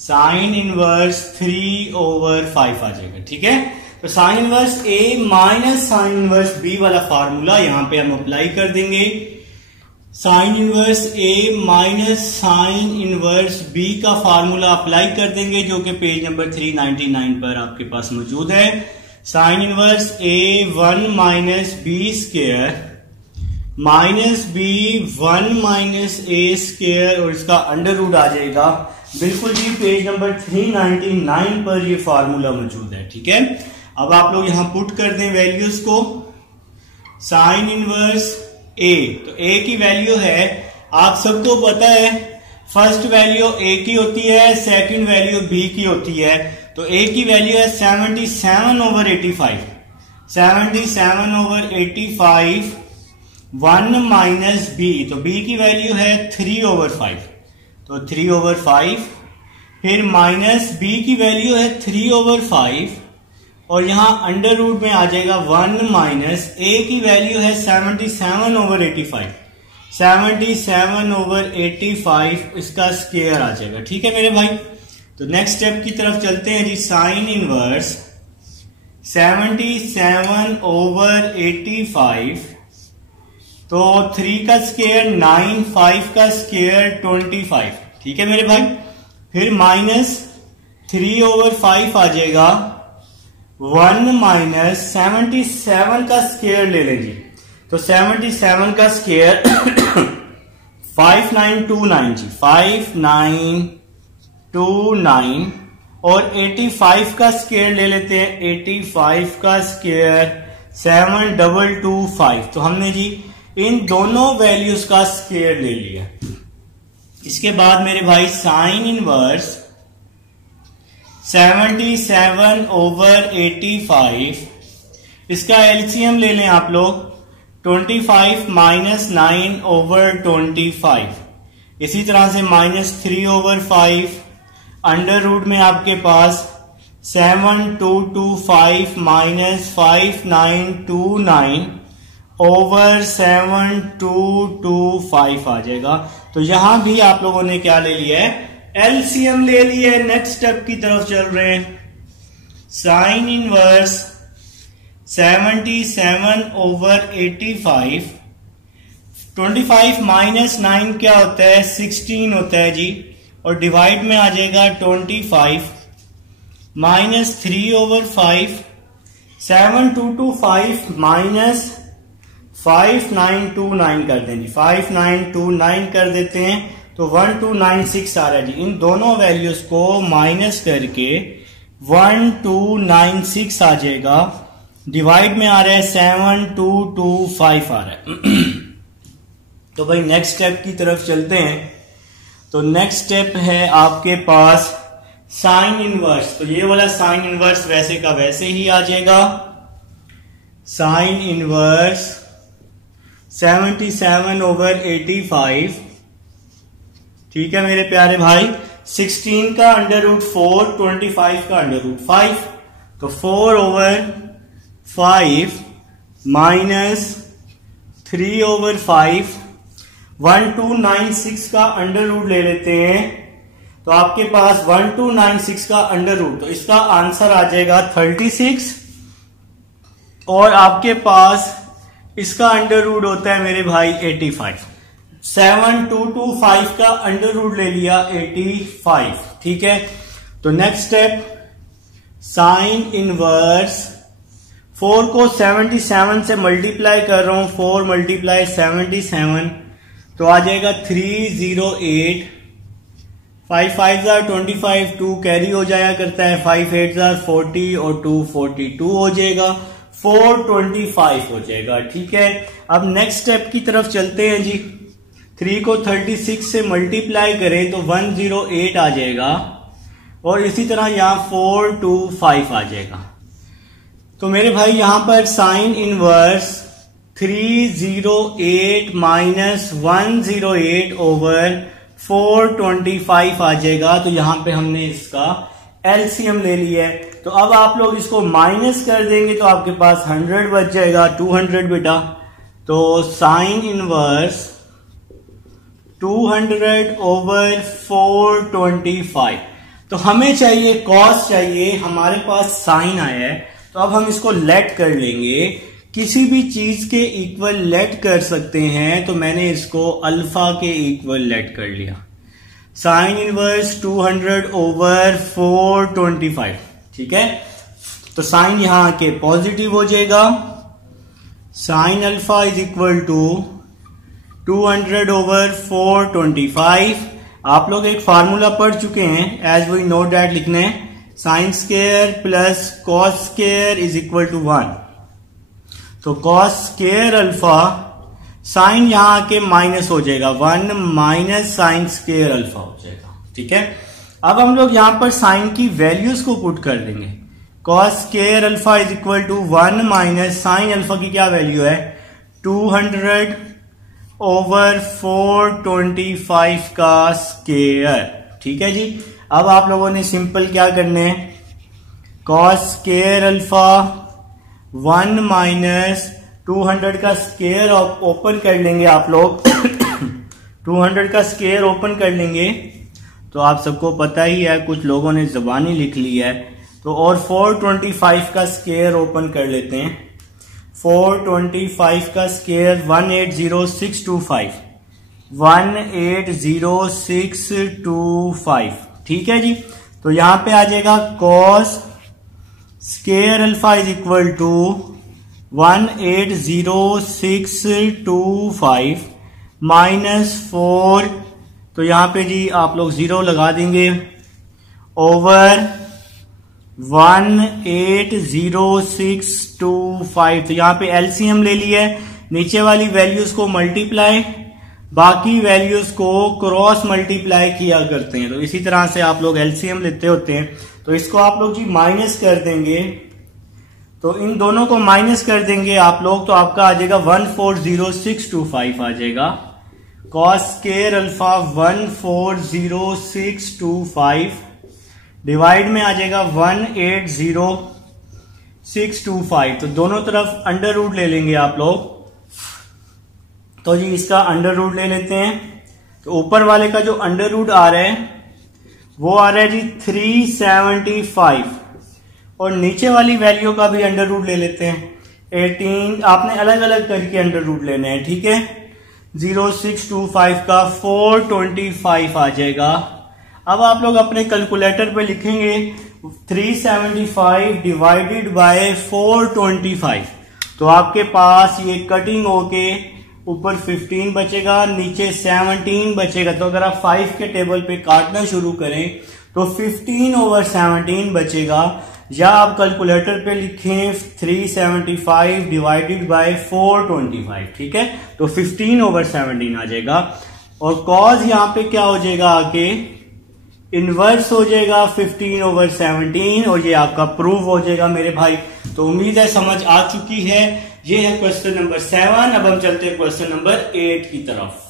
साइन इनवर्स 3/5 आ जाएगा। ठीक है, तो साइन इनवर्स ए माइनस साइन इनवर्स बी वाला फार्मूला यहां पे हम अप्लाई कर देंगे। साइन इनवर्स ए माइनस साइन इनवर्स बी का फार्मूला अप्लाई कर देंगे, जो कि पेज नंबर 399 पर आपके पास मौजूद है। Sine inverse A 1 minus B square minus B 1 minus A square और इसका अंडर रूट आ जाएगा। बिल्कुल जी, पेज नंबर 399 पर ये फार्मूला मौजूद है। ठीक है, अब आप लोग यहां पुट कर दें वैल्यूज को। साइन इनवर्स ए, तो ए की वैल्यू है, आप सबको पता है फर्स्ट वैल्यू ए की होती है, सेकंड वैल्यू बी की होती है। तो ए की वैल्यू है 77/85, 77/85 1 माइनस बी, तो बी की वैल्यू है 3/5, तो 3/5, फिर माइनस बी की वैल्यू है 3/5 और यहां अंडर रूट में आ जाएगा 1 माइनस ए की वैल्यू है 77/85, 77/85 इसका स्क्वायर आ जाएगा। ठीक है मेरे भाई, तो नेक्स्ट स्टेप की तरफ चलते हैं जी। साइन इनवर्स 77/85, तो 3 का स्क्वायर 9, 5 का स्क्वायर 25। ठीक है मेरे भाई, फिर माइनस 3/5 आ जाएगा, 1 माइनस 77 का स्क्वायर ले लेंगे, तो 77 का स्क्वायर 5929 जी, 5929 और 85 का स्क्वायर ले लेते हैं, 85 का स्क्वायर 7225। तो हमने जी इन दोनों वैल्यूज का स्क्वायर ले लिया। इसके बाद मेरे भाई साइन इनवर्स 77/85, इसका एलसीएम ले लें आप लोग, 25 माइनस 9/25, इसी तरह से माइनस 3/5, अंडर रूट में आपके पास 7225 माइनस 5929 ओवर 7225 आ जाएगा। तो यहां भी आप लोगों ने क्या ले लिया है, एलसीएम ले लिया है। नेक्स्ट स्टेप की तरफ चल रहे हैं। साइन इनवर्स 77/85, 25 माइनस 9 क्या होता है, 16 होता है जी, और डिवाइड में आ जाएगा 25 माइनस 3/5, 7225 माइनस 5929 कर दें जी, 5929 कर देते हैं, तो 1296 आ रहा है जी। इन दोनों वैल्यूज को माइनस करके 1296 आ जाएगा, डिवाइड में आ रहा है 7225 आ रहा है। तो भाई नेक्स्ट स्टेप की तरफ चलते हैं। तो नेक्स्ट स्टेप है आपके पास साइन इनवर्स। तो ये वाला साइन इनवर्स वैसे का वैसे ही आ जाएगा। साइन इनवर्स 77/85, ठीक है मेरे प्यारे भाई। 16 का √4, 25 का √5, तो 4/5 माइनस 3/5, 1296 का √ ले लेते हैं। तो आपके पास 1296 का √, तो इसका आंसर आ जाएगा 36। और आपके पास इसका √ होता है मेरे भाई 85। 7225 का √ ले लिया 85, ठीक है। तो नेक्स्ट स्टेप साइन इनवर्स 4 को 77 से मल्टीप्लाई कर रहा हूं, 4 × 77, तो आ जाएगा 308। 5 5 25, 2 कैरी हो जाया करता है, 5 8 40 और 2 42 हो जाएगा, 425 हो जाएगा, ठीक है। अब नेक्स्ट स्टेप की तरफ चलते हैं जी। 3 को 36 से मल्टीप्लाई करें तो 108 आ जाएगा, और इसी तरह यहां 425 आ जाएगा। तो मेरे भाई यहां पर साइन इनवर्स 308 माइनस 108/425 आ जाएगा। तो यहां पे हमने इसका एलसीएम ले लिया है। तो अब आप लोग इसको माइनस कर देंगे तो आपके पास 100 बच जाएगा, 200 बेटा। तो साइन इनवर्स 200/425। तो हमें चाहिए कॉस चाहिए, हमारे पास साइन आया है, तो अब हम इसको लेट कर लेंगे। किसी भी चीज के इक्वल लेट कर सकते हैं, तो मैंने इसको अल्फा के इक्वल लेट कर लिया। साइन इनवर्स 200/425, ठीक है। तो साइन यहां आके पॉजिटिव हो जाएगा। Sine alpha is equal to 200/425। आप लोग एक फार्मूला पढ़ चुके हैं, एज वी नो डैट लिखना है, sine square plus cos square is equal to 1। तो कॉस स्क्वायर अल्फा, साइन यहां आके माइनस हो जाएगा, 1 माइनस साइन स्क्वायर अल्फा हो जाएगा, ठीक है। अब हम लोग यहां पर साइन की वैल्यूज को पुट कर देंगे। Cos square alpha is equal to 1 minus sine alpha की क्या वैल्यू है, 200/425 का स्क्वायर, ठीक है जी। अब आप लोगों ने सिंपल क्या करने हैं, कॉस स्क्वायर अल्फा 1 माइनस 200 का स्क्वायर ओपन कर लेंगे आप लोग 200 का स्क्वायर ओपन कर लेंगे, तो आप सबको पता ही है, कुछ लोगों ने जबानी लिख ली है। तो और 425 का स्क्वायर ओपन कर लेते हैं। 425 का स्क्वायर 180,625, 180,625, ठीक है जी। तो यहां पे आ जाएगा cos square alpha is equal to 180,625 minus 4, तो यहां पे जी आप लोग 0 लगा देंगे, ओवर 180,625। तो यहां पे एलसीएम ले लिया है, नीचे वाली वैल्यूज को मल्टीप्लाई, बाकी वैल्यूज को क्रॉस मल्टीप्लाई किया करते हैं। तो इसी तरह से आप लोग एलसीएम लेते होते हैं। तो इसको आप लोग जी माइनस कर देंगे, तो इन दोनों को माइनस कर देंगे आप लोग, तो आपका आ जाएगा 140,625 आ जाएगा। कॉस स्क्वायर अल्फा 140,625 डिवाइड में आ जाएगा 180,625। तो दोनों तरफ अंडर रूट ले लेंगे आप लोग। तो जी इसका अंडर रूट ले लेते हैं। तो ऊपर वाले का जो अंडर रूट आ रहा है वो आ रहा है जी 375, और नीचे वाली वैल्यू का भी अंडर रूट ले लेते हैं 18। आपने अलग अलग करके अंडर रूट लेने हैं, ठीक है। 0625 का 425 आ जाएगा। अब आप लोग अपने कैलकुलेटर पे लिखेंगे 375 डिवाइडेड बाय 425, तो आपके पास ये कटिंग होके ऊपर 15 बचेगा, नीचे 17 बचेगा। तो अगर आप 5 के टेबल पे काटना शुरू करें तो 15/17 बचेगा, या आप कैलकुलेटर पे लिखें 375 डिवाइडेड बाय 425, ठीक है, तो 15/17 आ जाएगा। और कॉज यहां पे क्या हो जाएगा, आगे इनवर्स हो जाएगा 15/17, और ये आपका प्रूव हो जाएगा मेरे भाई। तो उम्मीद है समझ आ चुकी है। ये है क्वेश्चन नंबर 7। अब हम चलते हैं क्वेश्चन नंबर 8 की तरफ।